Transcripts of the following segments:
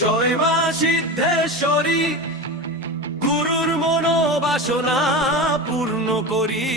জয় মা সিদ্ধেশ্বরী গুরুর মনোবাসনা পূর্ণ করি।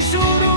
choro